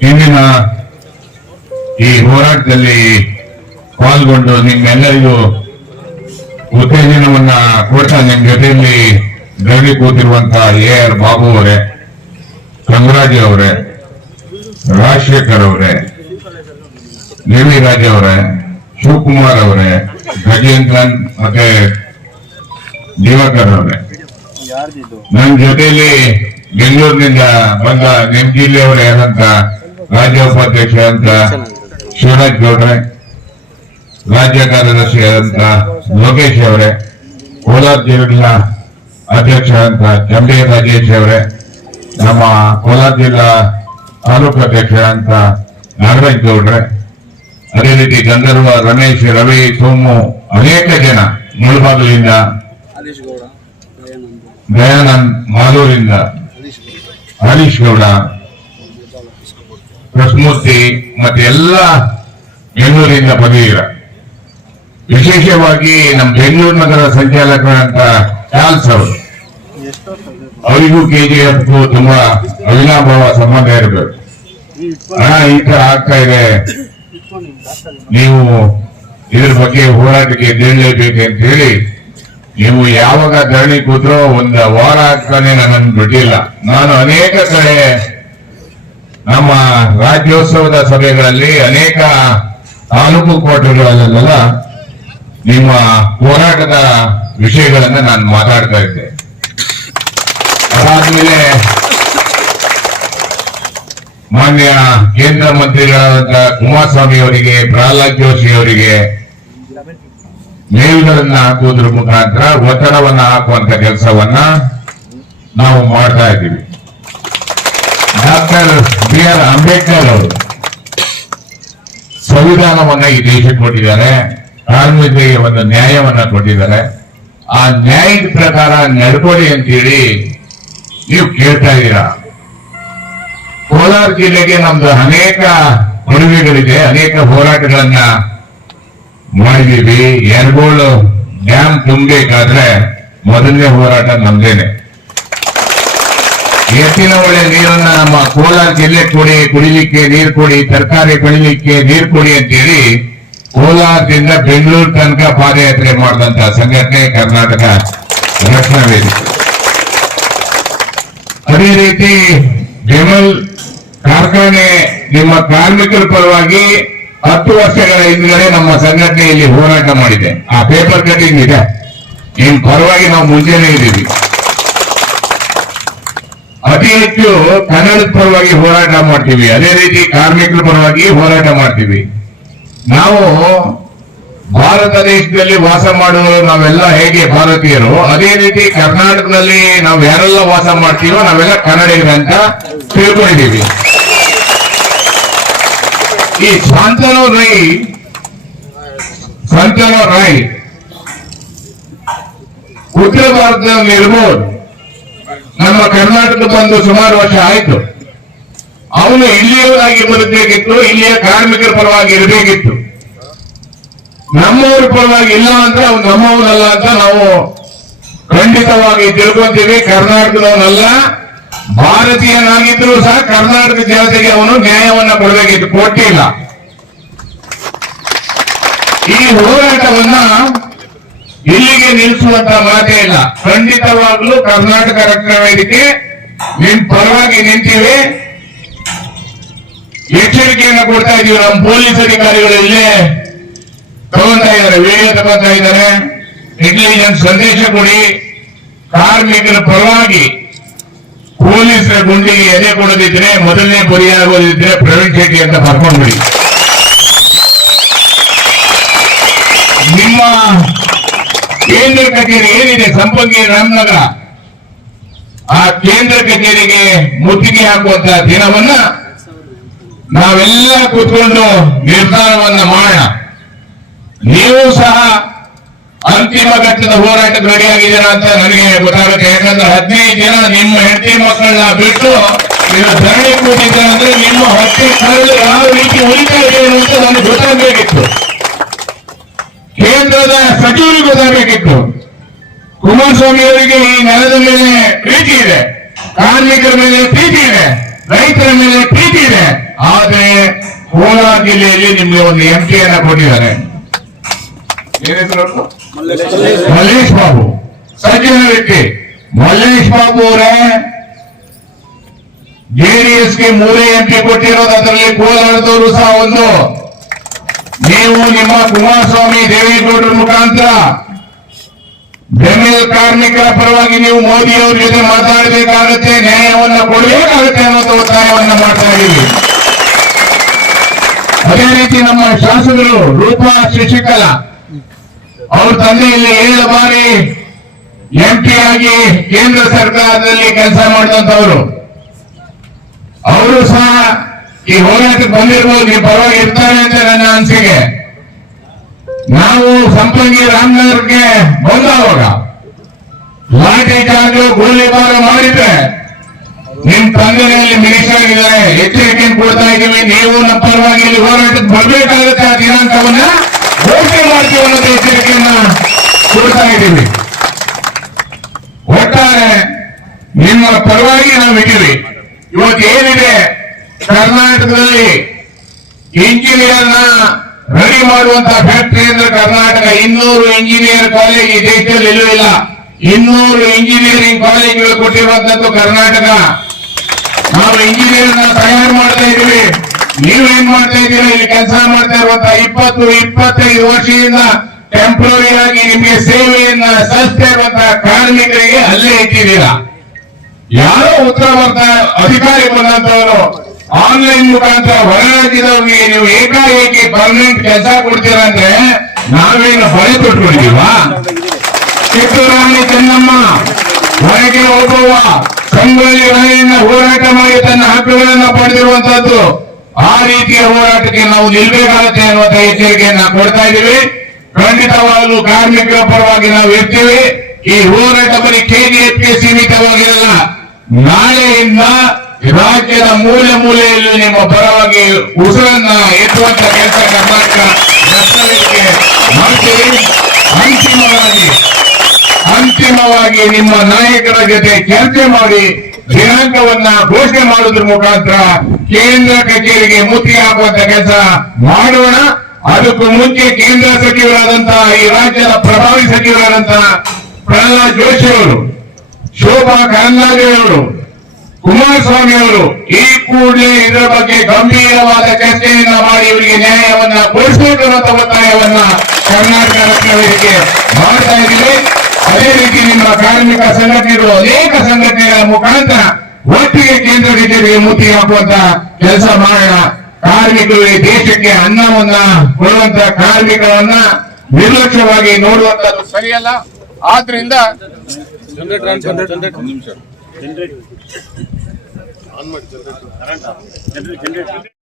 ಇಂದಿನ ಈ ಹೋರಾಟದಲ್ಲಿ ಪಾಲ್ಗೊಂಡು ನಿಮ್ಮೆಲ್ಲರಿಗೂ ಉತ್ತೇಜನವನ್ನ ಕೊಡ್ತಾ ನಿಮ್ ಜೊತೆಯಲ್ಲಿ ಗಡಿ ಕೂತಿರುವಂತ ಎ ಆರ್ ಬಾಬು ಅವರೇ ಕಂಗರಾಜ್ ಅವರೇ, ರಾಜಶೇಖರ್ ಅವರೇ ರಾಜ ಅವರೇ, ಶಿವಕುಮಾರ್ ಅವರೇ, ಗಜೇಂದ್ರನ್ ಮತ್ತೆ ದಿವಾಕರ್ ಅವರೇ. ನನ್ನ ಜೊತೆಯಲ್ಲಿ ಬೆಂಗಳೂರಿನಿಂದ ಬಂದ ನಿಮ್ ಜಿಲ್ಲೆಯವರೇ ಆದಂತ ರಾಜ್ಯ ಉಪಾಧ್ಯಕ್ಷ ಅಂತ, ಶಿವರಾಜ್ ಗೌಡ್ರೆ ರಾಜ್ಯ ಕಾರ್ಯದರ್ಶಿ ಆದಂತ ಲೋಕೇಶ್ ಅವರೇ, ಕೋಲಾರ ಜಿಲ್ಲಾ ಅಧ್ಯಕ್ಷ ಅಂತ ಚಂಬೆ ರಾಜೇಶ್ ಅವರೇ, ನಮ್ಮ ಕೋಲಾರ ಜಿಲ್ಲಾ ತಾಲೂಕು ಅಧ್ಯಕ್ಷ ಅಂತ ನಾಗರಾಜ್ ಗೌಡ್ರೆ, ಅದೇ ರೀತಿ ಗಂಧರ್ವ, ರಮೇಶ್, ರವಿ, ಸೋಮು, ಅನೇಕ ಜನ ಮುಳುಬಾಗಲಿಂದ, ದಯಾನಂದ್ ಮಾಲೂರಿಂದ ಹರೀಶ್ ಗೌಡ ಕೃಷ್ಣಮೂರ್ತಿ ಮತ್ತೆ ಎಲ್ಲ ಬೆಂಗಳೂರಿಂದ ಬಂದಿದ್ದೀರ. ವಿಶೇಷವಾಗಿ ನಮ್ಮ ಬೆಂಗಳೂರು ನಗರ ಸಂಚಾಲಕರಂತ ಚಾರ್ಲ್ಸ್ ಅವರು. ಅವರಿಗೂ ಕೆಜಿಎಫ್ಗೂ ತುಂಬಾ ಅವಿನಾಭಾವ ಸಂಬಂಧ ಇರಬೇಕು. ಹಣ ಈ ತರ ಆಗ್ತಾ ಇದೆ. ನೀವು ಇದ್ರ ಬಗ್ಗೆ ಹೋರಾಟಕ್ಕೆ ಎದ್ದೇಳಲೇಬೇಕು ಅಂತ ಹೇಳಿ, ನೀವು ಯಾವಾಗ ಧರಣಿ ಕೂತ್ರೋ ಒಂದು ವಾರ ಆಗ್ತಾನೆ ನನ್ನನ್ನು ಬಿಟ್ಟಿಲ್ಲ. ನಾನು ಅನೇಕ ಕಡೆ ನಮ್ಮ ರಾಜ್ಯೋತ್ಸವದ ಸಭೆಗಳಲ್ಲಿ ಅನೇಕ ತಾಲೂಕು ಕೋಟೆಗಳಲ್ಲೆಲ್ಲ ನಿಮ್ಮ ಹೋರಾಟದ ವಿಷಯಗಳನ್ನ ನಾನು ಮಾತಾಡ್ತಾ ಇದ್ದೆ. ಅದಾದ್ಮೇಲೆ ಮಾನ್ಯ ಕೇಂದ್ರ ಮಂತ್ರಿಗಳಾದ ಕುಮಾರಸ್ವಾಮಿ ಅವರಿಗೆ, ಪ್ರಹ್ಲಾದ್ ಜೋಶಿ ಅವರಿಗೆ ಮೇಲ್ಗಳನ್ನ ಹಾಕುವುದ್ರ ಮುಖಾಂತರ ಒತ್ತಡವನ್ನ ಹಾಕುವಂತ ಕೆಲಸವನ್ನ ನಾವು ಮಾಡ್ತಾ ಇದ್ದೀವಿ. ಡಾಕ್ಟರ್ ಬಿ ಆರ್ ಅಂಬೇಡ್ಕರ್ ಅವರು ಸಂವಿಧಾನವನ್ನ ಈ ದೇಶಕ್ಕೆ ಕೊಟ್ಟಿದ್ದಾರೆ. ಕಾರ್ಮಿಕರಿಗೆ ಒಂದು ನ್ಯಾಯವನ್ನ ಕೊಟ್ಟಿದ್ದಾರೆ. ಆ ನ್ಯಾಯದ ಪ್ರಕಾರ ನಡ್ಕೊಳ್ಳಿ ಅಂತೇಳಿ ನೀವು ಕೇಳ್ತಾ ಇದ್ದೀರಾ? ಕೋಲಾರ ಜಿಲ್ಲೆಗೆ ನಮ್ದು ಅನೇಕ ಕೊಡುಗೆಗಳಿದೆ, ಅನೇಕ ಹೋರಾಟಗಳನ್ನ ಮಾಡಿದೀವಿ ಎರಗೋಳು ಡ್ಯಾಮ್ ತುಂಬಬೇಕಾದ್ರೆ ಮೊದಲನೇ ಹೋರಾಟ ನಮ್ದೇನೆ. ಎತ್ತಿನ ಒಳ್ಳೆ ನೀರನ್ನ ನಮ್ಮ ಕೋಲಾರ ಜಿಲ್ಲೆ ಕೊಡಿ, ಕುಡಿಲಿಕ್ಕೆ ನೀರು ಕೊಡಿ, ತರಕಾರಿ ಬೆಳಿಲಿಕ್ಕೆ ನೀರು ಕೊಡಿ ಅಂತೇಳಿ ಕೋಲಾರದಿಂದ ಬೆಂಗಳೂರು ತನಕ ಪಾದಯಾತ್ರೆ ಮಾಡಿದಂತ ಸಂಘಟನೆ ಕರ್ನಾಟಕ ರಕ್ಷಣಾ ವೇದಿಕೆ. ಅದೇ ರೀತಿ ಬೆಮಲ್ ಕಾರ್ಖಾನೆ ನಿಮ್ಮ ಕಾರ್ಮಿಕರ ಪರವಾಗಿ ಹತ್ತು ವರ್ಷಗಳ ಹಿಂದ್ಗಡೆ ನಮ್ಮ ಸಂಘಟನೆಯಲ್ಲಿ ಹೋರಾಟ ಮಾಡಿದೆ. ಆ ಪೇಪರ್ ಕಟಿಂಗ್ ಇದೆ. ನಿಮ್ ಪರವಾಗಿ ನಾವು ಮುಂಜಾನೆ ಇದ್ದೀವಿ. ಅತಿ ಹೆಚ್ಚು ಕನ್ನಡ ಪರವಾಗಿ ಹೋರಾಟ ಮಾಡ್ತೀವಿ. ಅದೇ ರೀತಿ ಕಾರ್ಮಿಕರ ಪರವಾಗಿ ಹೋರಾಟ ಮಾಡ್ತೀವಿ. ನಾವು ಭಾರತ ದೇಶದಲ್ಲಿ ವಾಸ ಮಾಡುವ ನಾವೆಲ್ಲ ಹೇಗೆ ಭಾರತೀಯರು? ಅದೇ ರೀತಿ ಕರ್ನಾಟಕದಲ್ಲಿ ನಾವು ಯಾರೆಲ್ಲ ವಾಸ ಮಾಡ್ತೀವೋ ನಾವೆಲ್ಲ ಕನ್ನಡಿಗರಂತ ತಿಳ್ಕೊಂಡಿದ್ದೀವಿ. ಈ ಶಾಂತನು ರೈ ಶಾಂತನು ರೈ, ಉತ್ತರ ಭಾರತದಲ್ಲಿ ಇರ್ಬೋದು. ನಮ್ಮ ಕರ್ನಾಟಕ ಬಂದು ಸುಮಾರು ವರ್ಷ ಆಯ್ತು. ಅವನು ಇಲ್ಲಿಯವರಾಗಿ ಬರಬೇಕಿತ್ತು ಇಲ್ಲಿಯ ಕಾರ್ಮಿಕರ ಪರವಾಗಿ ಇರಬೇಕಿತ್ತು. ನಮ್ಮವರ ಪರವಾಗಿ ಇಲ್ಲ ಅಂದ್ರೆ ಅವ್ನು ನಮ್ಮವನಲ್ಲ ಅಂತ ನಾವು ಖಂಡಿತವಾಗಿ ತಿಳ್ಕೊಂತೀವಿ. ಕರ್ನಾಟಕದವನಲ್ಲ, ಭಾರತೀಯನಾಗಿದ್ರು ಸಹ ಕರ್ನಾಟಕ ಜನತೆಗೆ ಅವನು ನ್ಯಾಯವನ್ನ ಕೊಡಬೇಕಿತ್ತು, ಕೊಟ್ಟಿಲ್ಲ. ಈ ಹೋರಾಟವನ್ನ ಇಲ್ಲಿಗೆ ನಿಲ್ಲಿಸುವಂತ ಮಾತೇ ಇಲ್ಲ. ಖಂಡಿತವಾಗ್ಲೂ ಕರ್ನಾಟಕ ರಕ್ಷಣಾ ವೇದಿಕೆ, ನಿಮ್ ಪರವಾಗಿ ನಿಂತೀವಿ. ಎಚ್ಚರಿಕೆಯನ್ನು ಕೊಡ್ತಾ ಇದೀವಿ. ನಮ್ಮ ಪೊಲೀಸ್ ಅಧಿಕಾರಿಗಳು ಇಲ್ಲೇ ತಗೊಂತಾ ಇದ್ದಾರೆ, ವಿಡಿಯೋ ತಗೊಂತಾ ಇದ್ದಾರೆ. ಇಂಟೆಲಿಜೆನ್ಸ್ ಸಂದೇಶ ಕೊಡಿ. ಕಾರ್ಮಿಕರ ಪರವಾಗಿ ಪೊಲೀಸರ ಗುಂಡಿಗೆ ಎದೆ ಕೊಡದಿದ್ರೆ, ಮೊದಲನೇ ಬಲಿಯಾಗೋದಿದ್ರೆ ಪ್ರವೀಣ್ ಶೆಟ್ಟಿ ಅಂತ ಬರ್ಕೊಂಡ್ಬಿಡಿ. ನಿಮ್ಮ ಕೇಂದ್ರ ಕಚೇರಿ ಏನಿದೆ? ಸಂಪಂಗಿ ರಾಮನಗರ. ಆ ಕೇಂದ್ರ ಕಚೇರಿಗೆ ಮುತ್ತಿಗೆ ಹಾಕುವಂತ ದಿನವನ್ನ ನಾವೆಲ್ಲ ಕೂತ್ಕೊಂಡು ನಿರ್ಧಾರವನ್ನ ಮಾಡೋಣ. ನೀವು ಸಹ ಅಂತಿಮ ಘಟ್ಟದ ಹೋರಾಟಕ್ಕೆ ರೆಡಿಯಾಗಿದ್ದೀರಾ ಅಂತ ನನಗೆ ಗೊತ್ತಾಗುತ್ತೆ. ಯಾಕಂದ್ರೆ ಹದಿನೈದು ಜನ ನಿಮ್ಮ ಹೆಂಡತಿ ಮಕ್ಕಳನ್ನ ಬಿಟ್ಟು ನೀವು ಧರಣಿ ಕೂತಿದ್ದೀರ ಅಂದ್ರೆ ನಿಮ್ಮ ಹೊಟ್ಟೆ ಯಾವ ರೀತಿ ಉಳಿತಾ ಇದೆ ಅಂತ ನನಗೆ ಗೊತ್ತಾಗಬೇಕಿತ್ತು. ಕೇಂದ್ರದ ಸಚಿವರು ಗೊತ್ತಾಗಬೇಕಿತ್ತು. ಕುಮಾರಸ್ವಾಮಿ ಅವರಿಗೆ ಈ ನೆಲದ ಮೇಲೆ ಪ್ರೀತಿ ಇದೆ. ಕಾರ್ಮಿಕರ ಮೇಲೆ ಪ್ರೀತಿ ಇದೆ. ರೈತರ ಮೇಲೆ ಪ್ರೀತಿ ಇದೆ. ಆದ್ರೆ ಕೋಲಾರ ಜಿಲ್ಲೆಯಲ್ಲಿ ನಿಮ್ಗೆ ಒಂದು ಎಂ ಅನ್ನ ಕೊಟ್ಟಿದ್ದಾರೆ? ಮಲ್ಲೇಶ್ ಬಾಬು. ಸಜ್ಜನ ವ್ಯಕ್ತಿ. ಮಲ್ಲೇಶ್ ಬಾಬು ಅವರೇ ಜೆಡಿಎಸ್ಗೆ ಮೂರೇ ಎಂ ಪಿ ಕೊಟ್ಟಿರೋದು, ಅದರಲ್ಲಿ ಕೋಲಾರದವರು ಸಹ ಒಂದು. ನೀವು ನಿಮ್ಮ ಕುಮಾರಸ್ವಾಮಿ ದೇವೇಗೌಡರ ಮುಖಾಂತರ ಬೆಂಬಲ ಕಾರ್ಮಿಕರ ಪರವಾಗಿ ನೀವು ಮೋದಿ ಅವ್ರ ಜೊತೆ ಮಾತಾಡಬೇಕಾಗುತ್ತೆ, ನ್ಯಾಯವನ್ನು ಕೊಡಬೇಕಾಗುತ್ತೆ ಅನ್ನೋದು ಒತ್ತಾಯವನ್ನು ಮಾಡ್ತಾ ಇದ್ದೀವಿ. ಅದೇ ರೀತಿ ನಮ್ಮ ಶಾಸಕರು ರೂಪಾ ಶಶಿಕಲ ಅವ್ರ ತಂದೆಯಲ್ಲಿ ಏಳು ಬಾರಿ ಎಂಪಿ ಆಗಿ ಕೇಂದ್ರ ಸರ್ಕಾರದಲ್ಲಿ ಕೆಲಸ ಮಾಡಿದಂತವರು ಅವರು ಸಹ ಈ ಹೋರಾಟಕ್ಕೆ ಬಂದಿರ್ಬೋದು ನೀವು ಪರವಾಗಿ ಇರ್ತಾರೆ ಅಂತ ನನ್ನ ಅನಿಸಿಕೆ. ನಾವು ಸಂಪಂಗಿ ರಾಮನಗರಕ್ಕೆ ಬಂದವಾಗ ಲಾಠಿ ಚಾರ್ಜು ಗೋಲಿಬಾರ ಮಾಡಿದ್ರೆ ನಿಮ್ ತಂದೆಯಲ್ಲಿ ಮಿನಿಸ್ಟರ್ ಆಗಿದ್ದಾರೆ ಎಚ್ಚರಿಕೆ ಕೊಡ್ತಾ ಇದ್ದೀವಿ, ನೀವು ನಮ್ಮ ಪರವಾಗಿ ಇಲ್ಲಿ ಹೋರಾಟಕ್ಕೆ ಬರಬೇಕಾಗುತ್ತೆ ಆ ದಿನಾಂಕವನ್ನ ಘೋಷಣೆ ಮಾಡ್ತೀವಿ ಅನ್ನೋದು ಎಚ್ಚರಿಕೆಯನ್ನ ಕೊಡ್ತಾ ಇದ್ದೀವಿ. ಒಟ್ಟಾರೆ ನಿಮ್ಮ ಪರವಾಗಿ ನಾವು ಇದ್ದೀವಿ. ಇವತ್ತು ಏನಿದೆ? ಕರ್ನಾಟಕದಲ್ಲಿ ಇಂಜಿನಿಯರ್ನ ರೆಡಿ ಮಾಡುವಂತ ಫ್ಯಾಕ್ಟರಿ ಅಂದ್ರೆ ಕರ್ನಾಟಕ. ಇನ್ನೂರು ಇಂಜಿನಿಯರ್ ಕಾಲೇಜ್ ಈ ದೇಶದಲ್ಲಿ ಇಲ್ಲ. ಇನ್ನೂರು ಇಂಜಿನಿಯರಿಂಗ್ ಕಾಲೇಜ್ಗಳು ಕೊಟ್ಟಿರುವಂತದ್ದು ಕರ್ನಾಟಕ. ನಾವು ಇಂಜಿನಿಯರ್ ತಯಾರು ಮಾಡ್ತಾ ಇದೀವಿ ನೀವೇನ್ ಮಾಡ್ತಾ ಇದ್ದೀರಾ? ಇಲ್ಲಿ ಕೆಲಸ ಮಾಡ್ತಾ ಇರುವಂತ ಇಪ್ಪತ್ತು, ಇಪ್ಪತ್ತೈದು ವರ್ಷದಿಂದ ಟೆಂಪ್ರರಿ ಆಗಿ ನಿಮಗೆ ಸೇವೆಯನ್ನ ಸಲ್ಲಿಸ್ತಾ ಇರುವಂತಹ ಕಾರ್ಮಿಕರಿಗೆ ಅಲ್ಲೇ ಇಟ್ಟಿದ್ದೀರಾ? ಯಾರೋ ಉತ್ತರ ಬರ್ತಾ ಅಧಿಕಾರಿ ಬಂದಂತವರು ಆನ್ಲೈನ್ ಮುಖಾಂತರ ಹೊರ ರಾಜ್ಯದವ್ರಿಗೆ ನೀವು ಏಕಾಏಕಿ ಪರ್ಮನೆಂಟ್ ಕೆಲಸ ಕೊಡ್ತೀರಾ ಅಂದ್ರೆ ನಾವೇನು ಹೊರೆ ತೊಟ್ಕೊಂಡಿದೀವಾ ಕಿತ್ತೂರಾಣಿ ಚೆನ್ನಮ್ಮ, ಹೊರಗೆ ಒಬ್ಬವ ಸಂಗೊಳ್ಳಿ ರಾಣಿಯನ್ನ ಹೋರಾಟ ಮಾಡಿ ತನ್ನ ಹಕ್ಕುಗಳನ್ನ ಪಡೆದಿರುವಂತದ್ದು ಆ ರೀತಿಯ ಹೋರಾಟಕ್ಕೆ ನಾವು ನಿಲ್ಬೇಕಾಗುತ್ತೆ ಅನ್ನುವಂಥ ಎಚ್ಚರಿಕೆಯನ್ನ ಕೊಡ್ತಾ ಇದ್ದೀವಿ. ಖಂಡಿತವಾಗಲೂ ಕಾರ್ಮಿಕರ ಪರವಾಗಿ ನಾವು ಇರ್ತೀವಿ. ಈ ಹೋರಾಟ ಬರೀ ಕೆಜಿಎಫ್ಗೆ ಸೀಮಿತವಾಗಿರಲ್ಲ. ನಾಳೆಯಿಂದ ರಾಜ್ಯದ ಮೂಲೆ ಮೂಲೆಯಲ್ಲಿ ನಿಮ್ಮ ಪರವಾಗಿ ಉಸಿರನ್ನ ಎತ್ತುವಂತ ಕೆಲಸ ಕರ್ನಾಟಕ ಮಾಡ್ತೀವಿ ಅಂತಿಮವಾಗಿ ಅಂತಿಮವಾಗಿ ನಿಮ್ಮ ನಾಯಕರ ಜೊತೆ ಚರ್ಚೆ ಮಾಡಿ ದಿನಾಂಕವನ್ನ ಘೋಷಣೆ ಮಾಡೋದ್ರ ಮುಖಾಂತರ ಕೇಂದ್ರ ಕಚೇರಿಗೆ ಮುತ್ತಿಗೆ ಹಾಕುವಂತ ಕೆಲಸ ಮಾಡೋಣ. ಅದಕ್ಕೂ ಮುಂಚೆ ಕೇಂದ್ರ ಸಚಿವರಾದಂತಹ ಈ ರಾಜ್ಯದ ಪ್ರಭಾವಿ ಸಚಿವರಾದಂತಹ ಪ್ರಹ್ಲಾದ್ ಜೋಶಿ ಅವರು, ಶೋಭಾ ಕರಂದಾಜೆ ಅವರು ಕುಮಾರಸ್ವಾಮಿ ಅವರು ಈ ಕೂಡಲೇ ಇದರ ಬಗ್ಗೆ ಗಂಭೀರವಾದ ಚರ್ಚೆಯನ್ನ ಮಾಡಿ ಇವರಿಗೆ ನ್ಯಾಯವನ್ನ ಕೊಡಿಸಬೇಕು ಅನ್ನೋ ಒತ್ತಾಯವನ್ನ ಕರ್ನಾಟಕ ರಕ್ಷಣೆಗೆ ಮಾಡ್ತಾ ಇದ್ದೀವಿ ಅದೇ ರೀತಿ ನಿಮ್ಮ ಕಾರ್ಮಿಕ ಸಂಘಟನೆಗಳು ಅನೇಕ ಸಂಘಟನೆಗಳ ಮುಖಾಂತರ ಒಟ್ಟಿಗೆ ಕೇಂದ್ರ ಬಿಜೆಪಿಗೆ ಮುತ್ತಿಗೆ ಹಾಕುವಂತ ಕೆಲಸ ಮಾಡೋಣ. ಈ ದೇಶಕ್ಕೆ ಅನ್ನವನ್ನ, ಕೊಡುವಂತ ಕಾರ್ಮಿಕರನ್ನ ನಿರ್ಲಕ್ಷ್ಯವಾಗಿ ನೋಡುವಂತದ್ದು ಸರಿಯಲ್ಲ. ಆದ್ರಿಂದ ఆన్ జనరేటర్ జనరేటర్